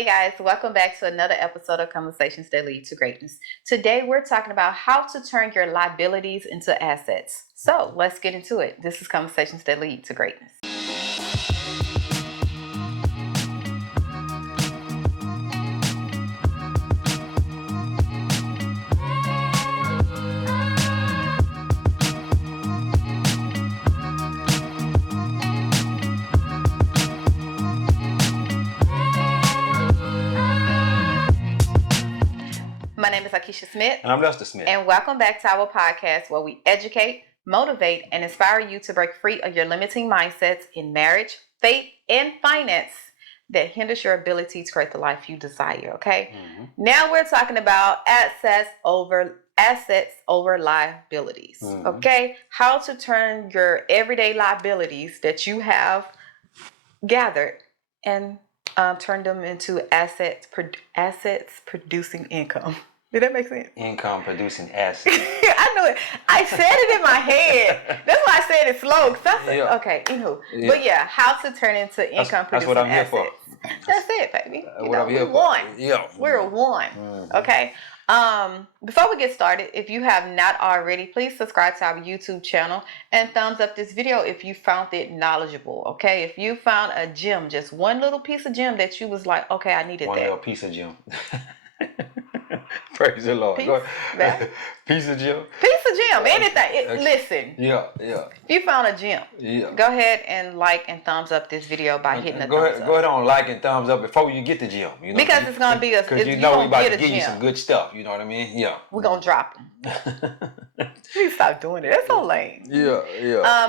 Hey guys, welcome back to another episode of Conversations That Lead to Greatness. Today we're talking about how to turn your liabilities into assets. So let's get into it. This is Conversations That Lead to Greatness. My name is Akeisha Smith. And I'm Lester Smith. And welcome back to our podcast where we educate, motivate, and inspire you to break free of your limiting mindsets in marriage, faith, and finance that hinders your ability to create the life you desire, okay? Mm-hmm. Now we're talking about assets over liabilities, okay? How to turn your everyday liabilities that you have gathered and turn them into assets producing income. Did that make sense? Income producing assets. I know it. I said it in my head. That's why I said it slow. Okay, anywho. Yeah. But yeah, how to turn into income producing assets. That's what I'm here for. That's it, baby. We won. Yeah. We're one. Mm-hmm. Okay. Before we get started, if you have not already, please subscribe to our YouTube channel and thumbs up this video if you found it knowledgeable. Okay. If you found a gem, just one little piece of gem that you was like, okay, I needed one that. One little piece of gem. Praise the Lord. Piece of gem. Piece of gem. Anything. Listen. Yeah. If you found a gem, go ahead and like and thumbs up this video by hitting the thumbs up. Go ahead on like and thumbs up before you get the gem. You know, because it's gonna be because you know we about to give you some good stuff. You know what I mean? Yeah. We're gonna drop them. Please stop doing it. That's so lame. Yeah.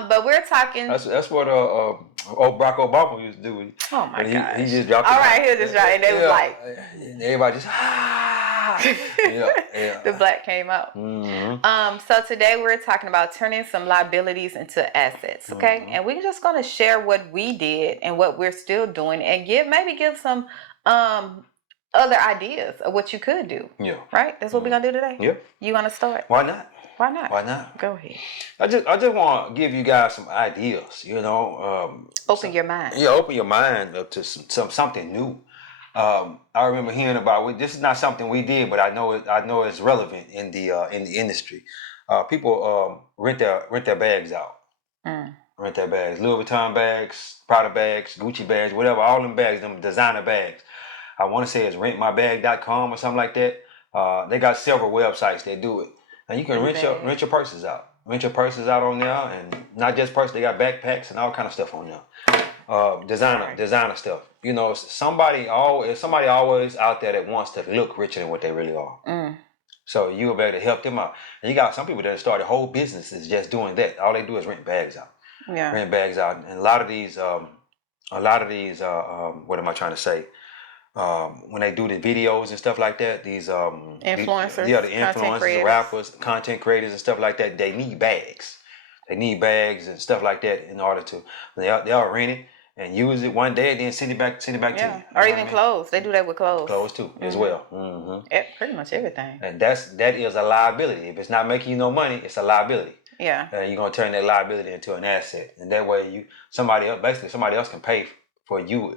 But we're talking. That's what Barack Obama used to do. Oh my God. He just dropped. All right, he just dropped, and they was like. And everybody just. The black came out. Mm-hmm. So today we're talking about turning some liabilities into assets, okay? Mm-hmm. And we're just going to share what we did and what we're still doing, and give some other ideas of what you could do. Yeah. Right? That's what we're going to do today. Yeah. You want to start? Why not? Why not? Go ahead. I just want to give you guys some ideas. Open your mind. Yeah, open your mind up to something new. I remember hearing about this is not something we did, but I know it's relevant in the industry. People rent their bags out. Rent their bags, Louis Vuitton bags, Prada bags, Gucci bags, whatever. All them bags, them designer bags. I want to say it's rentmybag.com or something like that. They got several websites that do it, and you can rent your purses out. Rent your purses out on there, and not just purses. They got backpacks and all kind of stuff on there. Designer stuff. Somebody always out there that wants to look richer than what they really are. So you'll be able to help them out. And you got some people that started whole businesses just doing that. All they do is rent bags out. Yeah. Rent bags out. And a lot of these, what am I trying to say? When they do the videos and stuff like that, these influencers, the influencers, the rappers, content creators and stuff like that, they need bags. They need bags and stuff like that in order to they'll rent it and use it one day and then send it back to you. Or even clothes. They do that with clothes. Clothes too, as well. Mm-hmm. Pretty much everything. And that is a liability. If it's not making you no money, it's a liability. Yeah. You're gonna turn that liability into an asset, and that way somebody else can pay for you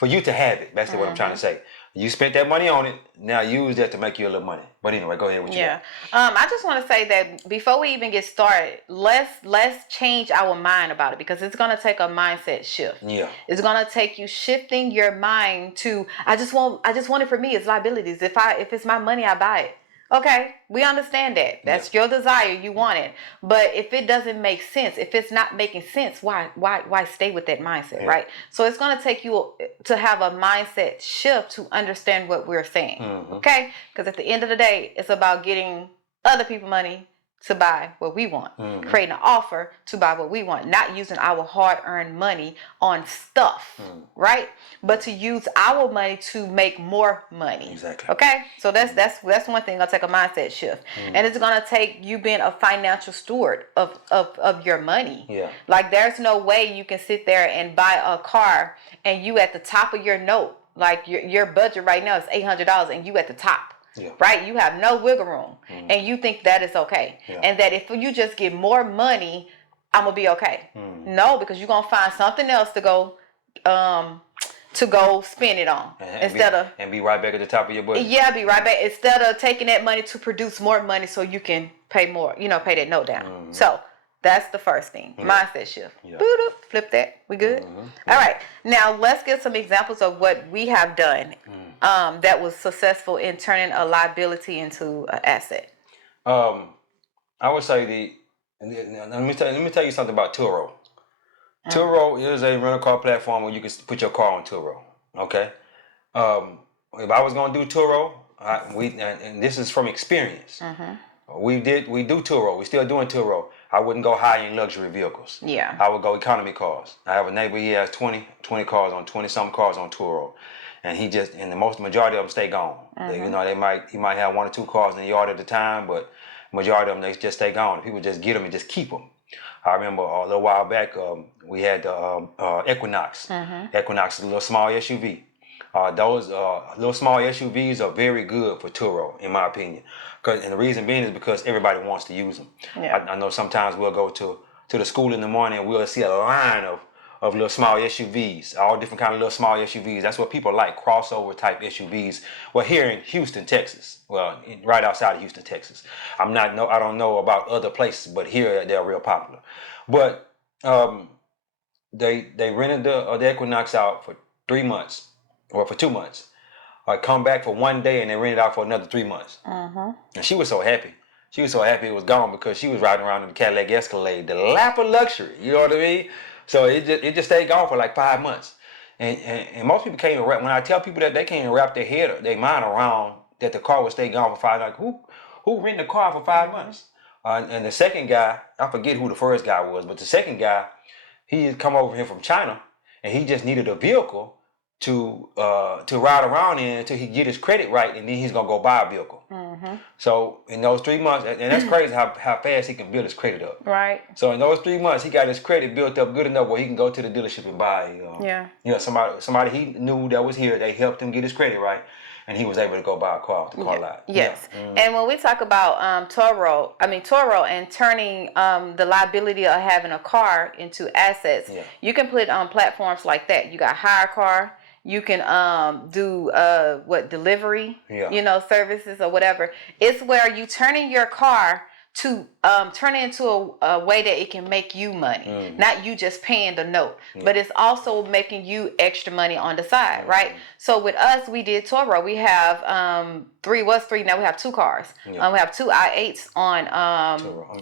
to have it. Basically, what I'm trying to say. You spent that money on it. Now use that to make you a little money. But anyway, go ahead with you. Yeah. I just want to say that before we even get started, let's change our mind about it, because it's gonna take a mindset shift. Yeah. It's gonna take you shifting your mind to I just want it for me. It's liabilities. If it's my money, I buy it. Okay, we understand that. That's your desire. You want it. But if it doesn't make sense, if it's not making sense, why stay with that mindset, right? So it's going to take you to have a mindset shift to understand what we're saying, okay? Because at the end of the day, it's about getting other people money to buy what we want, creating an offer to buy what we want, not using our hard-earned money on stuff, right? But to use our money to make more money. Exactly. Okay, so that's one thing. Gonna take a mindset shift, and it's gonna take you being a financial steward of your money. Yeah. Like there's no way you can sit there and buy a car and you at the top of your note, like your budget right now is $800, and you at the top. Yeah. Right? You have no wiggle room, and you think that is okay. Yeah. And that if you just get more money, I'm going to be okay. No, because you're going to find something else to go to go spend it on and be right back at the top of your budget. Yeah, be right back. Instead of taking that money to produce more money so you can pay more, pay that note down. So that's the first thing. Mindset shift. Boop, flip that. We good? All right. Now let's get some examples of what we have done that was successful in turning a liability into an asset. I would say let me tell you something about Turo. Turo is a rental car platform where you can put your car on Turo. Okay. If I was gonna do Turo, and this is from experience. We do Turo. We're still doing Turo. I wouldn't go high in luxury vehicles. Yeah. I would go economy cars. I have a neighbor. He has 20 cars on 20-something cars on Turo, and the majority of them stay gone. He might have 1 or 2 cars in the yard at the time, but majority of them they just stay gone. People just get them and just keep them. I remember a little while back we had the Equinox. Equinox is a little small SUV. Those little small SUVs are very good for Turo, in my opinion. And the reason being is because everybody wants to use them. Yeah. I know sometimes we'll go to the school in the morning and we'll see a line of little small SUVs, all different kind of little small SUVs. That's what people like, crossover type SUVs. Well, here in Houston, Texas, right outside of Houston, Texas. I don't know about other places, but here they're real popular. But they rented the Equinox out for 3 months. Or for 2 months. I come back for 1 day and they rent it out for another 3 months. And she was so happy. She was so happy it was gone because she was riding around in the Cadillac Escalade, the lap of luxury. You know what I mean? So it just stayed gone for like 5 months. And most people can't even wrap. When I tell people that, they can't even wrap their mind around that the car would stay gone for 5 months. Like who rented the car for 5 months? And the second guy, I forget who the first guy was, but the second guy, he had come over here from China and he just needed a vehicle to ride around in until he get his credit right, and then he's gonna go buy a vehicle. So in those 3 months, and that's crazy how fast he can build his credit up. Right. So in those 3 months, he got his credit built up good enough where he can go to the dealership and buy. Somebody he knew that was here. They helped him get his credit right, and he was able to go buy a car off the car lot. Yes. And when we talk about Turo and turning the liability of having a car into assets, you can put it on platforms like that. You got Hire Car. You can do delivery, services or whatever. It's where you turning your car to turn it into a way that it can make you money, not you just paying the note, but it's also making you extra money on the side, right? So with us, we did Turo. We have three. Now we have 2 cars. We have 2 i8s on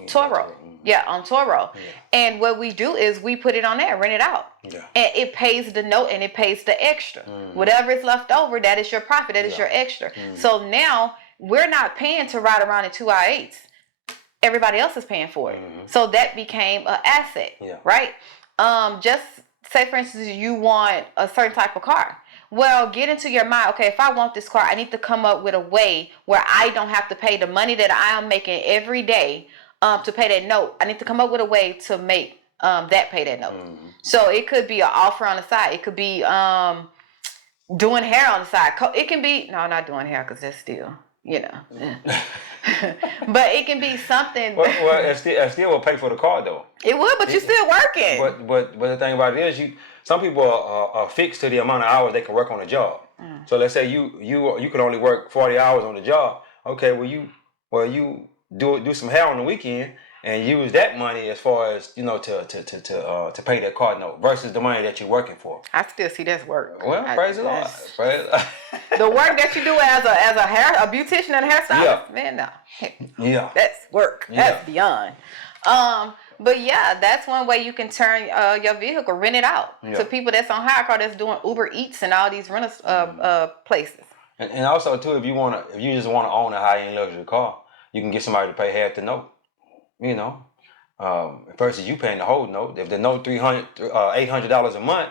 Turo. On Turo. And what we do is we put it on there, rent it out. And it pays the note and it pays the extra. Whatever is left over, that is your profit, that is your extra. So now we're not paying to ride around in 2 i8s. Everybody else is paying for it. So that became an asset, right? Just say, for instance, you want a certain type of car. Well, get into your mind, okay, if I want this car, I need to come up with a way where I don't have to pay the money that I am making every day to pay that note. I need to come up with a way to make that pay that note. So it could be an offer on the side. It could be doing hair on the side. It can be, no, not doing hair because that's still, but it can be something. Well, it still will pay for the car though. It would, but you're still working. But the thing about it is, some people are fixed to the amount of hours they can work on a job. So let's say you can only work 40 hours on the job. Okay, you do some hair on the weekend and use that money as far as to pay that car note versus the money that you're working for. I still see that's work. Well, praise the Lord. The work that you do as a beautician and a hairstylist, man, no. That's work. That's beyond. But that's one way you can turn your vehicle, rent it out to people that's on Hire Car that's doing Uber Eats and all these rental places. And also too, if you just want to own a high-end luxury car, you can get somebody to pay half the note. Versus you paying the whole note. If the note $800 a month,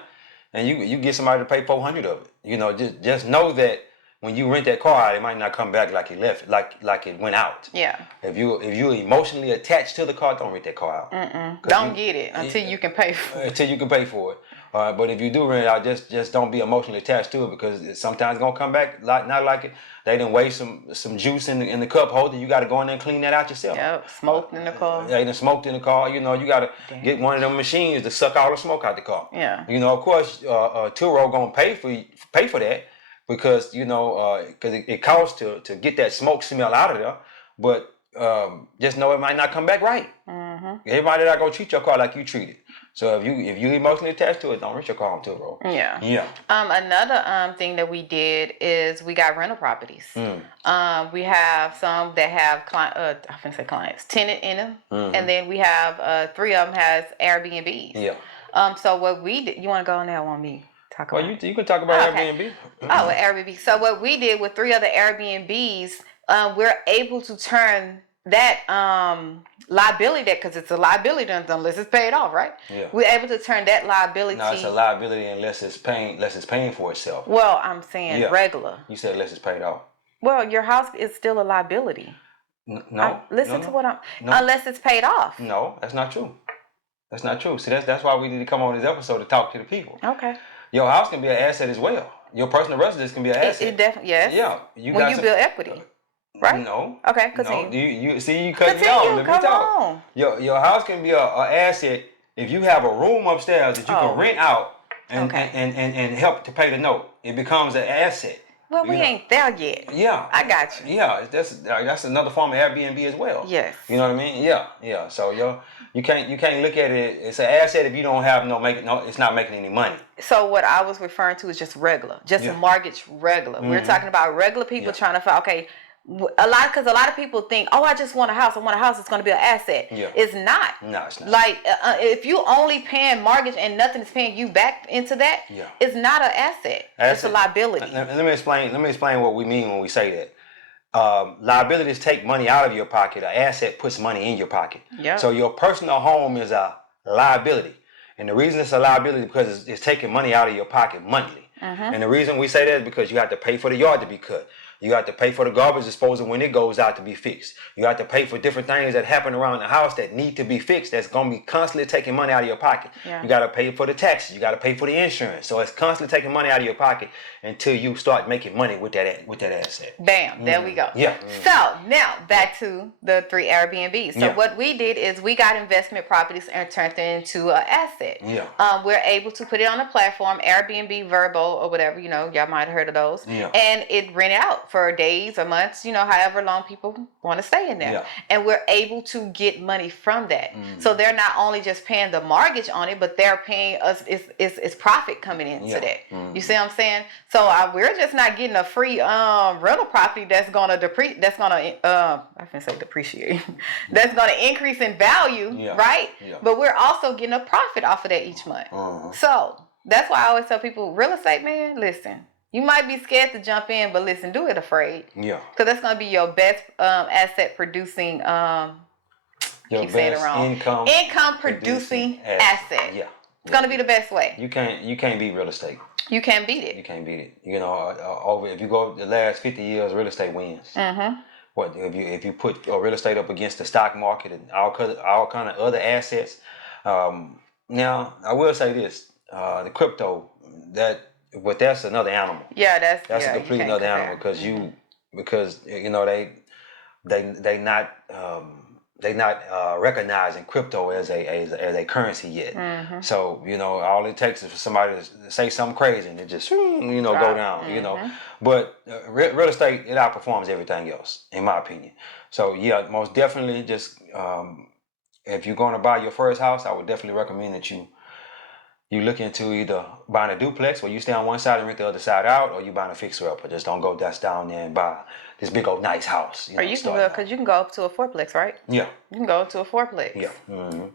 and you get somebody to pay $400 of it. Just know that when you rent that car out, it might not come back like it left, like it went out. Yeah. If you emotionally attached to the car, don't rent that car out. Don't get it until you can pay for it. Until you can pay for it. But if you do rent it out, just don't be emotionally attached to it, because it's sometimes gonna come back not like it. They didn't waste some juice in the cup holder. You got to go in there and clean that out yourself. Yep, smoked in the car. They done smoked in the car. You know, you got to get one of them machines to suck all the smoke out the car. Yeah. You know, of course, Turo gonna pay for that, because you know, because it costs to get that smoke smell out of there. But just know it might not come back right. Everybody not gonna treat your car like you treat it. So if you emotionally attached to it, don't rent your car on Turo. Yeah. Yeah. Another thing that we did is we got rental properties. We have some that have clients, tenant in them, and then we have 3 of them has Airbnbs. Yeah. So what we did, you want to go on there? I want me to talk about. Well, you can talk about Okay. Airbnb. Oh, with Airbnb. So what we did with 3 other Airbnbs, we're able to turn that liability, because it's a liability unless it's paid off, right? Yeah. We're able to turn that liability. No, it's a liability unless it's paying for itself. Well, I'm saying regular. You said unless it's paid off. Well, your house is still a liability. No. Listen to what I'm. No. Unless it's paid off. No, that's not true. That's not true. See, that's why we need to come on this episode to talk to the people. Okay. Your house can be an asset as well. Your personal residence can be an asset. It definitely, yes. Yeah. When you build equity. Right? No. Okay, continue. No, you cut me off. Let me come talk. on. Your house can be a asset if you have a room upstairs that you can rent out and help to pay the note. It becomes an asset. Well, we ain't there yet. Yeah. I got you. Yeah, that's another form of Airbnb as well. Yes. You know what I mean? Yeah. So you can't look at it. It's an asset if you don't have it's not making any money. So what I was referring to is just regular, just a mortgage regular. We're talking about regular people trying to find because a lot of people think, oh, I just want a house. I want a house that's going to be an asset. Yeah. It's not. No, it's not. Like if you only paying mortgage and nothing is paying you back into that, it's not an asset. It's a liability. Let me explain what we mean when we say that. Liabilities take money out of your pocket. An asset puts money in your pocket. Yeah. So your personal home is a liability, and the reason it's a liability is because it's taking money out of your pocket monthly. And the reason we say that is because you have to pay for the yard to be cut. You have to pay for the garbage disposal when it goes out to be fixed. You have to pay for different things that happen around the house that need to be fixed. That's going to be constantly taking money out of your pocket. Yeah. You got to pay for the taxes. You got to pay for the insurance. So it's constantly taking money out of your pocket until you start making money with that asset. Bam, there we go. Yeah. So now back to the 3 Airbnbs. So what we did is we got investment properties and turned them into an asset. Yeah. We're able to put it on a platform, Airbnb, Verbo, or whatever, y'all might have heard of those. Yeah. And it rented out for days or months, however long people want to stay in there. Yeah. And we're able to get money from that. So they're not only just paying the mortgage on it, but they're paying us, it's profit coming into that. You see what I'm saying? So we're just not getting a free rental property that's gonna depreciate. That's gonna increase in value, right? Yeah. But we're also getting a profit off of that each month. So that's why I always tell people, real estate, man, listen. You might be scared to jump in, but listen, do it afraid. Yeah. Because that's going to be your best asset producing, your keep saying it best wrong. Income producing asset. Yeah. It's going to be the best way. You can't beat real estate. You can't beat it. You can't beat it. If you go the last 50 years, real estate wins. What if you put real estate up against the stock market and all kind of other assets? Now I will say this: the crypto but that's another animal. Yeah, that's a completely another animal because they not recognizing crypto as a currency yet. So all it takes is for somebody to say something crazy and it just go down. But real estate, it outperforms everything else in my opinion. So yeah, most definitely just if you're going to buy your first house, I would definitely recommend that you look into either buying a duplex where you stay on one side and rent the other side out, or you buying a fixer-upper. Just don't go down there and buy this big old nice house. Or you can go, because you can go up to a fourplex, right? Yeah. You can go up to a fourplex. Yeah. You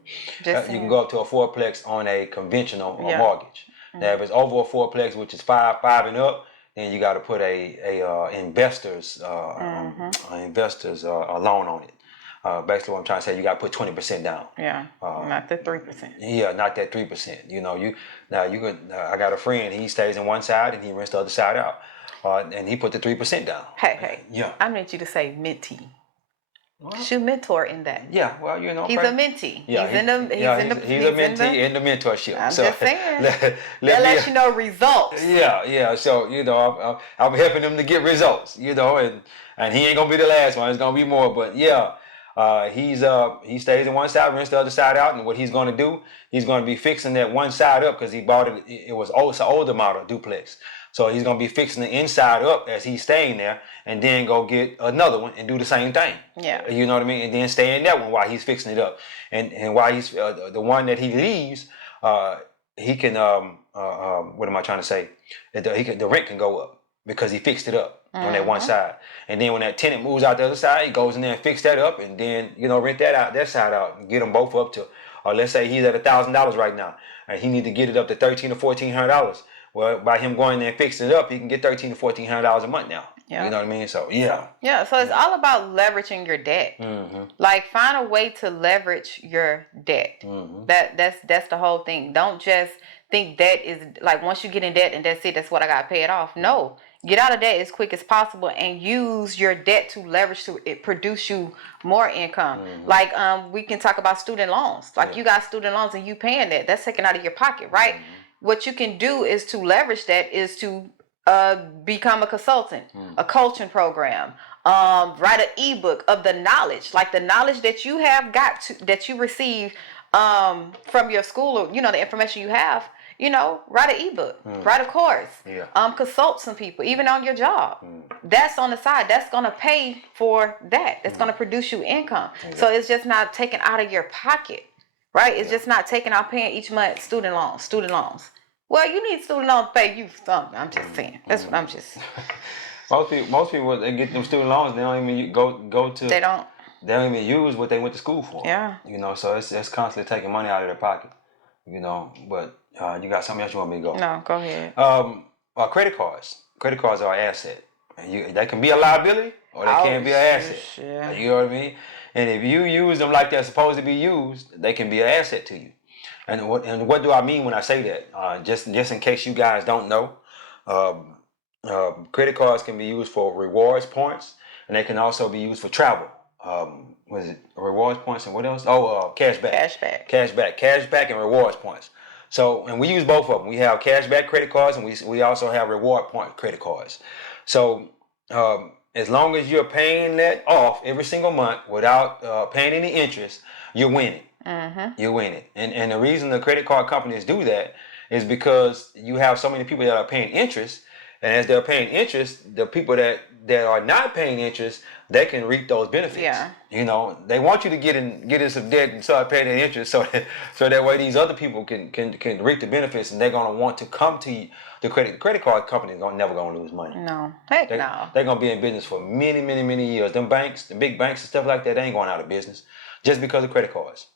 can go up to a fourplex on a conventional mortgage. Now, if it's over a fourplex, which is five and up, then you got to put a investor's loan on it. Basically, what I'm trying to say, you got to put 20% down. Yeah, not the 3%. Yeah, not that 3%. I got a friend. He stays in one side and he rents the other side out, and he put the 3% down. Hey. Yeah. I meant you to say minty. Cause you mentor in that. Yeah, well, you know, He's a mentee. yeah, He's he's a mentee in the mentorship. I'm So just saying. let That me, lets you know results. yeah. So you know, I'm helping him to get results. You know, and he ain't gonna be the last one. It's gonna be more. But yeah, he stays in one side, rents the other side out, and what he's gonna do, he's gonna be fixing that one side up because he bought it. It was old, it's an older model duplex. So he's gonna be fixing the inside up as he's staying there, and then go get another one and do the same thing. Yeah. You know what I mean? And then stay in that one while he's fixing it up. And while he's the one that he leaves, he can what am I trying to say? The rent can go up because he fixed it up on that one side. And then when that tenant moves out the other side, he goes in there and fix that up, and then rent that side out and get them both up to. Or let's say he's at $1,000 right now, and he need to get it up to $1,300 or $1,400. Well, by him going there and fixing it up, he can get $1,300 to $1,400 a month now. Yeah. You know what I mean? So yeah. Yeah. So it's all about leveraging your debt. Like find a way to leverage your debt. That's the whole thing. Don't just think debt is like once you get in debt and that's it. That's what I got to pay it off. No. Get out of debt as quick as possible and use your debt to leverage to it produce you more income. Like we can talk about student loans. Like you got student loans and you paying that. That's taken out of your pocket, right? What you can do is to leverage that is to become a consultant, a coaching program, write an ebook of the knowledge, like the knowledge that you have that you receive from your school, or the information you have. Write an ebook, write a course, consult some people, even on your job. That's on the side. That's gonna pay for that. That's gonna produce you income. So it's just not taken out of your pocket, right? It's just not taking out paying each month student loans. Well, you need student loans to pay you something. I'm just saying. That's what I'm just. Most people they get them student loans. They don't even go to. They don't even use what they went to school for. Yeah. So it's constantly taking money out of their pocket. But you got something else you want me to go? No, go ahead. Credit cards. Credit cards are an asset. They can be a liability or they can be an asset. Yeah. You know what I mean? And if you use them like they're supposed to be used, they can be an asset to you. And what do I mean when I say that? Just in case you guys don't know, credit cards can be used for rewards points, and they can also be used for travel. What is it? Rewards points and what else? Cashback. Cashback and rewards points. So, and we use both of them. We have cashback credit cards, and we also have reward point credit cards. So, as long as you're paying that off every single month without paying any interest, you're winning. You win it. And the reason the credit card companies do that is because you have so many people that are paying interest, and as they're paying interest, the people that are not paying interest, they can reap those benefits. Yeah. They want you to get in some debt and start paying the interest so that way these other people can reap the benefits, and they're gonna want to come to you. The credit card companies never gonna lose money. No. Heck no. They're gonna be in business for many, many, many years. Them banks, the big banks and stuff like that, they ain't going out of business just because of credit cards.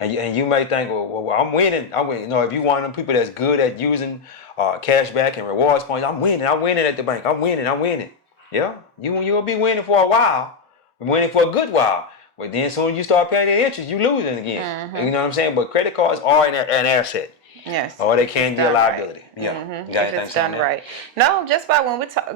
And you may think, well, I'm winning. If you one of them people that's good at using cashback and rewards points, I'm winning at the bank. I'm winning. Yeah, you'll be winning for a while. Winning for a good while. But then as soon as you start paying the interest, you losing again. You know what I'm saying? But credit cards are an asset. Yes. Or they can be a liability. Right. Yeah. If it's done right. No, just by when we talk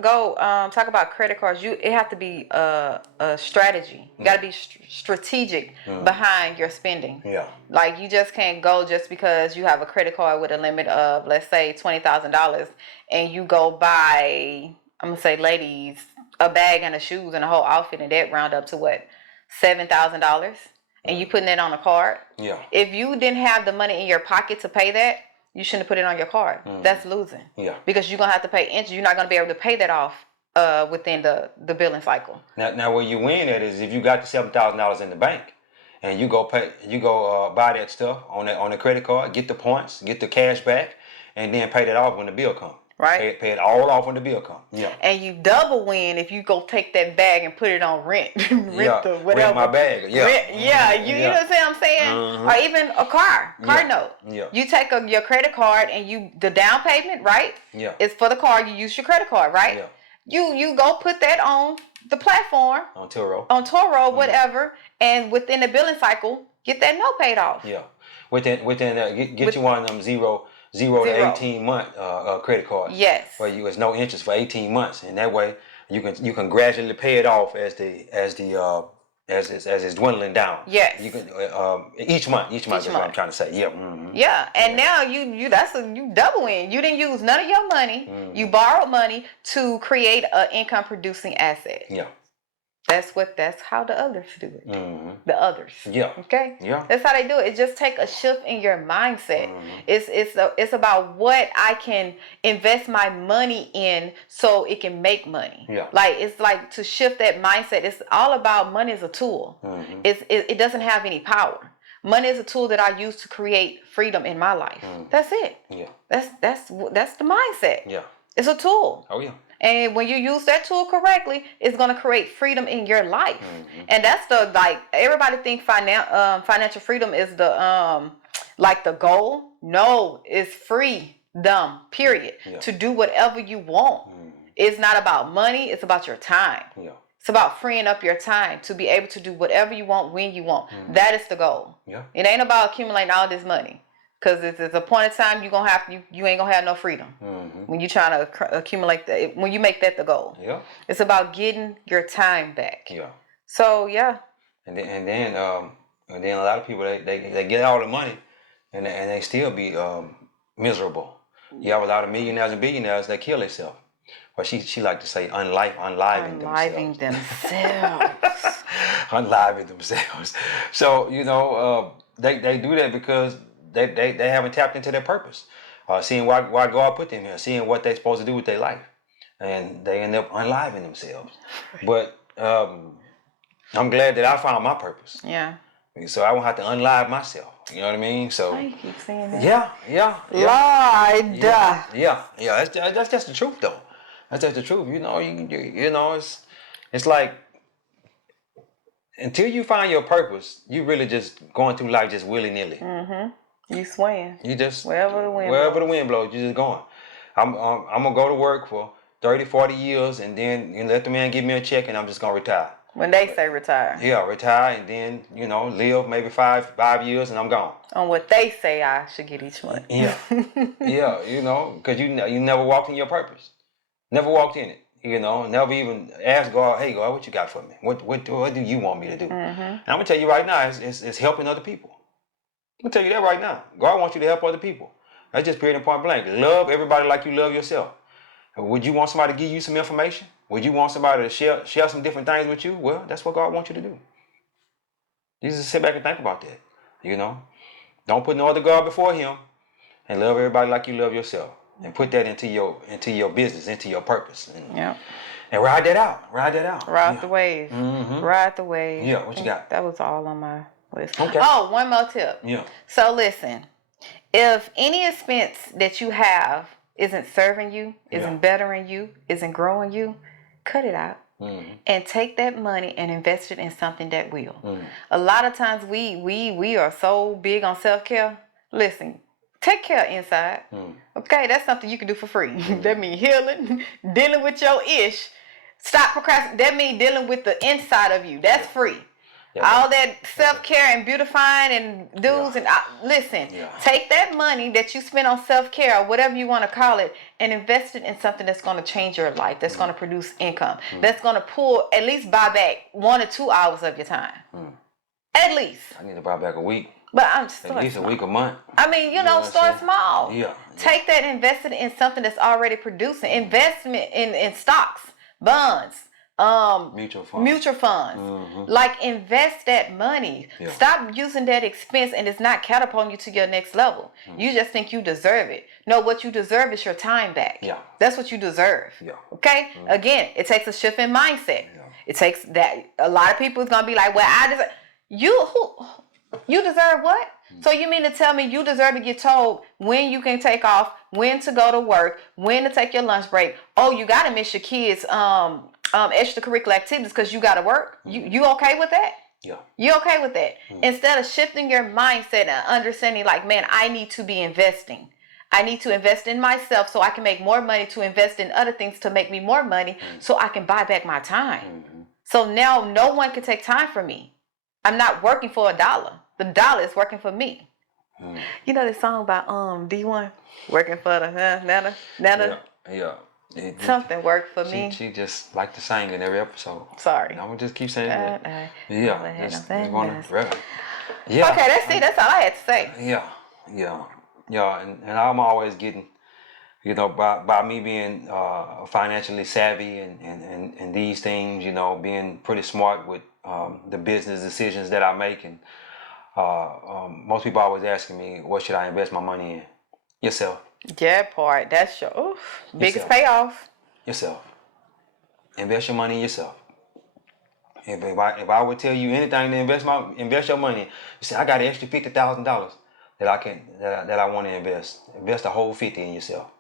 about credit cards, it have to be a strategy. You got to be strategic behind your spending. Yeah. Like you just can't go just because you have a credit card with a limit of, let's say, $20,000, and you go buy, I'm gonna say, ladies, a bag and a shoes and a whole outfit, and that round up to what, $7,000. And you putting that on a card. Yeah. If you didn't have the money in your pocket to pay that, you shouldn't have put it on your card. That's losing. Yeah. Because you're gonna have to pay interest. You're not gonna be able to pay that off within the billing cycle. Now where you win at is if you got the $7,000 in the bank and you go buy that stuff on the credit card, get the points, get the cash back, and then pay that off when the bill comes. Right. Pay it all off when the bill comes. Yeah. And you double win if you go take that bag and put it on rent. Rent my bag. Yeah. You know what I'm saying? Or even a car note. Yeah. You take your credit card and the down payment, right? Yeah. It's for the car. You use your credit card, right? Yeah. You go put that on the platform. On Turo. Whatever. And within the billing cycle, get that note paid off. Yeah. Get you one of them zero to 18 month credit cards. Yes. Where it's no interest for 18 months, and that way You can gradually pay it off as it's dwindling down. Yes. You can each month is what I'm trying to say. Yeah. Yeah, and now you you double in. You didn't use none of your money. You borrowed money to create an income producing asset. Yeah. That's how the others do it. The others. Yeah. Okay. Yeah. That's how they do it. It just take a shift in your mindset. It's about what I can invest my money in so it can make money. Yeah. Like it's like to shift that mindset. It's all about money as a tool. It doesn't have any power. Money is a tool that I use to create freedom in my life. That's it. Yeah. That's the mindset. Yeah. It's a tool. Oh yeah. And when you use that tool correctly, it's going to create freedom in your life. And that's the, like, everybody think financial freedom is the like the goal. No, it's freedom, period. Yeah. To do whatever you want. It's not about money, it's about your time. Yeah. It's about freeing up your time to be able to do whatever you want when you want. That is the goal. Yeah. It ain't about accumulating all this money. Because it's a point in time you ain't gonna have no freedom when you're trying to accumulate that. When you make that the goal, Yeah. It's about getting your time back. Yeah. So yeah. And then a lot of people they get all the money and they still be miserable. You have a lot of millionaires and billionaires that kill themselves. But she like to say unliving themselves. Unliving themselves. So they do that because they haven't tapped into their purpose, seeing why God put them here, seeing what they're supposed to do with their life, and they end up unliving themselves. But I'm glad that I found my purpose. Yeah. So I won't have to unlive myself. You know what I mean? So why you keep saying that? Yeah. Lied. Yeah. That's just the truth, though. That's just the truth. It's like until you find your purpose, you really just going through life just willy nilly. You swaying. You just wherever the wind blows, you just going. I'm gonna go to work for 30, 40 years and then let the man give me a check and I'm just gonna retire. When they say retire. Yeah, retire and then live maybe five years and I'm gone. On what they say I should get each month. Yeah, yeah, because you never walked in your purpose, never walked in it. Never even asked God, hey God, what you got for me? What do you want me to do? And I'm gonna tell you right now, it's helping other people. I'm gonna tell you that right now. God wants you to help other people. That's just period and point blank. Love everybody like you love yourself. Would you want somebody to give you some information? Would you want somebody to share some different things with you? Well, that's what God wants you to do. You just sit back and think about that. Don't put no other God before Him, and love everybody like you love yourself, and put that into your business, into your purpose. And ride that out. Ride the wave. Ride the wave. Yeah. What you got? That was all on my list. Okay. Oh, one more tip. Yeah. So listen, if any expense that you have isn't serving you, isn't bettering you, isn't growing you, cut it out. And take that money and invest it in something that will. A lot of times we are so big on self-care. Listen, take care inside. Okay, that's something you can do for free. That means healing, dealing with your ish. Stop procrastinating. That means dealing with the inside of you. That's free. All that self-care and beautifying and dudes and listen, take that money that you spend on self-care or whatever you want to call it and invest it in something that's going to change your life, that's going to produce income, that's going to at least buy back 1 or 2 hours of your time. At least. I need to buy back a week. But I'm just at least a week, a month. I mean, start small. Yeah. Take that and invest it in something that's already producing. Investment in stocks, bonds, mutual funds. Like, invest that money. Stop using that expense and it's not catapulting you to your next level. You just think you deserve it. No, what you deserve is your time back. That's what you deserve. Okay. Again, it takes a shift in mindset. It takes that. A lot of people is gonna be like, well, I deserve. You deserve what? So you mean to tell me you deserve to get told when you can take off, when to go to work, when to take your lunch break? Oh, you got to miss your kids' extracurricular activities because you got to work. You okay with that? Yeah. You okay with that? Instead of shifting your mindset and understanding, like, man, I need to be investing. I need to invest in myself so I can make more money to invest in other things to make me more money so I can buy back my time. So now no one can take time from me. I'm not working for $1. The dollar is working for me. You know this song about D1? Working for the nana. Yeah. Something worked for me. She just like to sing in every episode. Sorry. I'm gonna just keep saying that. Yeah. Just wanna. Yeah. Okay, that's it. That's all I had to say. Yeah. And I'm always getting, by me being financially savvy and these things, being pretty smart with the business decisions that I make. And most people always asking me, what should I invest my money in? Yourself. Yeah, part. That's your biggest payoff. Yourself. Invest your money in yourself. If I would tell you anything to invest your money in, you say I got an extra $50,000 that I want to invest. Invest a whole 50 in yourself.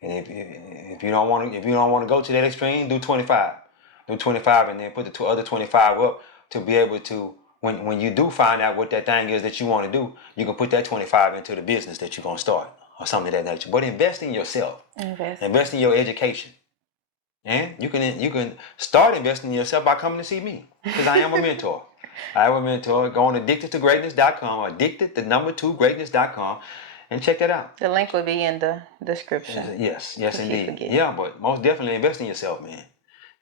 And if you don't want to go to that extreme, do 25. Do 25 and then put the other 25 up to be able to, when you do find out what that thing is that you want to do, you can put that 25 into the business that you're going to start or something of that nature. But invest in yourself. Invest in your education. And you can start investing in yourself by coming to see me, because I am a mentor. I am a mentor. Go on addicted2greatness.com, addicted2greatness.com, and check that out. The link will be in the description. Yes, indeed. Yeah, but most definitely invest in yourself, man.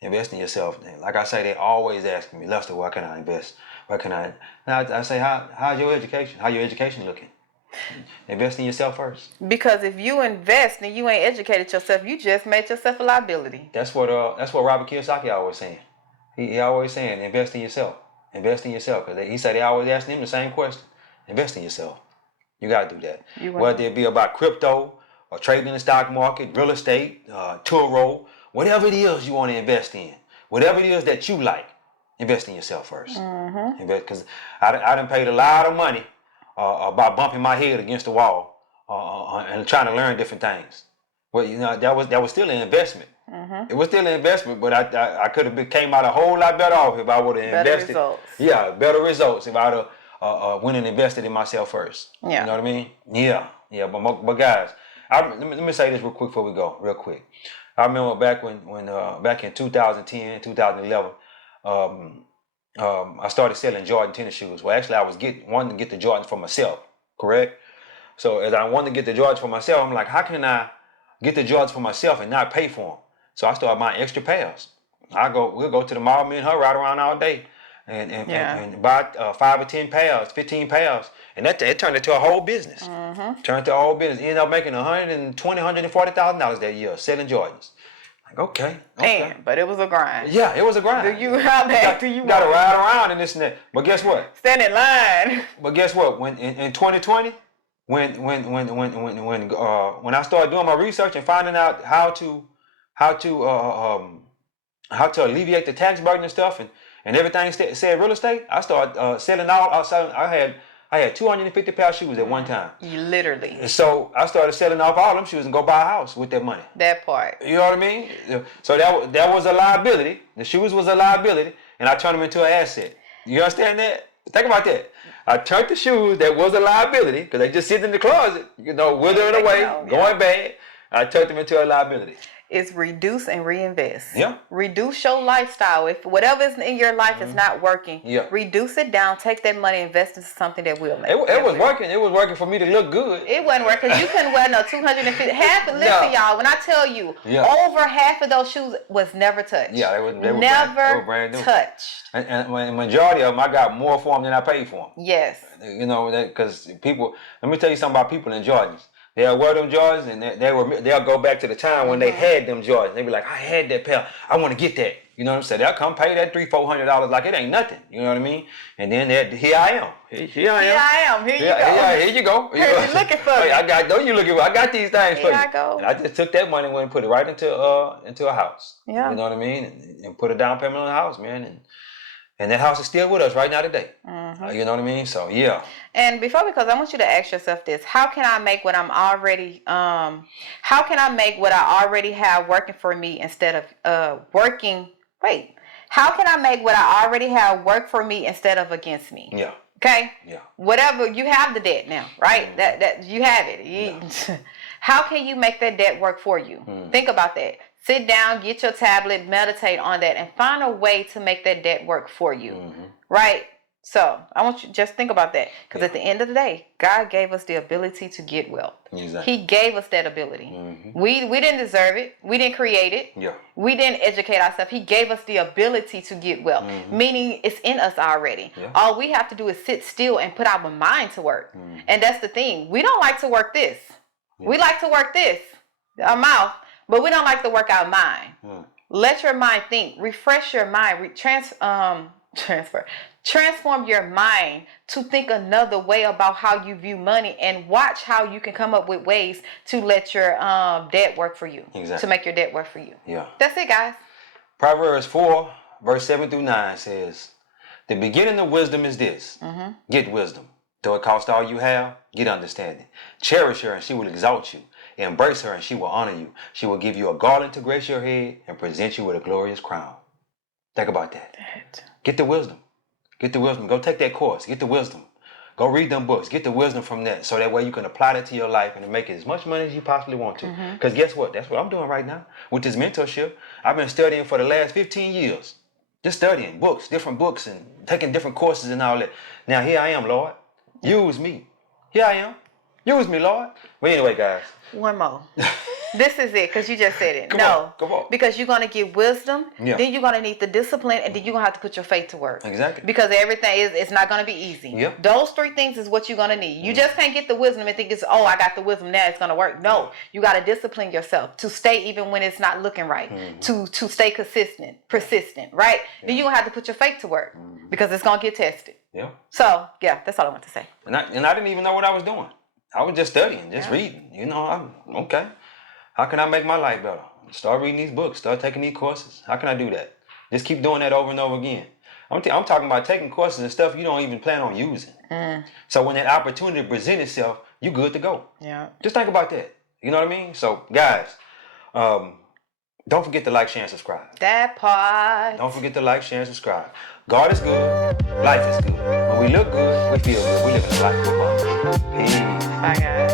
Invest in yourself. Like I say, they always asking me, Lester, where can I invest? Where can I? And I say, how's your education? How your education looking? Invest in yourself first. Because if you invest and you ain't educated yourself, you just made yourself a liability. That's what Robert Kiyosaki always saying. He always saying, invest in yourself. Invest in yourself. Because he said they always asking him the same question. Invest in yourself. You got to do that. Whether it be about crypto or trading in the stock market, real estate, Turo, whatever it is you want to invest in, whatever it is that you like, invest in yourself first. Because I done paid a lot of money about bumping my head against the wall and trying to learn different things. Well, that was still an investment. It was still an investment, but I could have came out a whole lot better off if I would have invested. Results. Yeah, better results if I'd have went and invested in myself first. Yeah. You know what I mean? Yeah. But guys, let me say this real quick before we go. Real quick. I remember back when back in 2010, 2011. I started selling Jordan tennis shoes. Well, actually, I was wanting to get the Jordans for myself, correct? So as I wanted to get the Jordans for myself, I'm like, how can I get the Jordans for myself and not pay for them? So I started buying extra pairs. We'll go to the mall, me and her ride around all day and buy 5 or 10 pairs, 15 pairs. And it turned into a whole business. Turned into a whole business. Ended up making $120,000, $140,000 that year selling Jordans. Okay. Damn, but it was a grind. Yeah, it was a grind. You got to ride around and this and that. But guess what? Stand in line. But guess what? When in 2020, when I started doing my research and finding out how to alleviate the tax burden and stuff and everything said real estate, I started selling I had 250 pair of shoes at one time. You literally. And so I started selling off all them shoes and go buy a house with that money. That part. You know what I mean? So that was a liability. The shoes was a liability, and I turned them into an asset. You understand that? Think about that. I turned the shoes that was a liability, because they just sit in the closet, withering away, going bad. I turned them into a liability. It's reduce and reinvest. Yeah. Reduce your lifestyle. If whatever is in your life is not working, reduce it down. Take that money, invest into something that will make. It was working. It was working for me to look good. It wasn't working because you couldn't wear no 250. Listen, y'all. When I tell you, over half of those shoes was never touched. Yeah, they were never brand new. Touched. And majority of them, I got more for them than I paid for them. Yes. Because people. Let me tell you something about people in Jordans. They'll wear them Jordans and they'll go back to the time when they had them Jordans. They'll be like, I had that pair. I want to get that. You know what I'm saying? They'll come pay that $300-$400 like it ain't nothing. You know what I mean? And then here I am. Here I am. Here you go. Yeah, here you go. You're looking for me. I got these things for you. Here I go. And I just took that money and put it right into a house. Yeah. You know what I mean? And put a down payment on the house, man. And that house is still with us right now today. You know what I mean? So, yeah. And because I want you to ask yourself this, how can I make what I already have working for me instead of how can I make what I already have work for me instead of against me? Yeah. Okay? Yeah. Whatever, you have the debt now, right? That you have it. How can you make that debt work for you? Think about that. Sit down, get your tablet, meditate on that, and find a way to make that debt work for you, right? So I want you to just think about that. Because Yeah. at the end of the day, God gave us the ability to get wealth. Exactly. He gave us that ability. We didn't deserve it. We didn't create it. Yeah. We didn't educate ourselves. He gave us the ability to get wealth. Meaning it's in us already. Yeah. All we have to do is sit still and put our mind to work. And that's the thing. We don't like to work this. We like to work this, our mouth, but we don't like to work our mind. Let your mind think. Refresh your mind. Transform your mind to think another way about how you view money, and watch how you can come up with ways to let your debt work for you. Exactly. To make your debt work for you. Yeah. That's it, guys. Proverbs 4, verse 7 through 9 says, the beginning of wisdom is this. Get wisdom. Though it cost all you have, get understanding. Cherish her and she will exalt you. Embrace her and she will honor you. She will give you a garland to grace your head and present you with a glorious crown. Think about that. Get the wisdom. Get the wisdom. Go take that course. Get the wisdom. Go read them books. Get the wisdom from that. So that way you can apply that to your life and make as much money as you possibly want to. Because guess what? That's what I'm doing right now with this mentorship. I've been studying for the last 15 years. Just studying books, different books, and taking different courses and all that. Now here I am, Lord. Use me. Here I am. Use me, Lord. But anyway, guys. One more. This is it, because you just said it. Come on. Because you're going to get wisdom, Yeah. then you're going to need the discipline, and then you're going to have to put your faith to work. Exactly. Because everything it's not going to be easy. Yep. Those three things is what you're going to need. You just can't get the wisdom and think I got the wisdom, now it's going to work. No, you got to discipline yourself to stay even when it's not looking right, to stay persistent, right? Then you're going to have to put your faith to work because it's going to get tested. Yeah. So, yeah, that's all I want to say. And I didn't even know what I was doing. I was just studying, just reading. I'm okay. How can I make my life better? Start reading these books. Start taking these courses. How can I do that? Just keep doing that over and over again. I'm talking about taking courses and stuff you don't even plan on using. So when that opportunity presents itself, you good to go. Yeah. Just think about that. You know what I mean? So guys, don't forget to like, share, and subscribe. That part. Don't forget to like, share, and subscribe. God is good. Life is good. When we look good, we feel good. We live in a life of abundance. Peace. Bye, guys.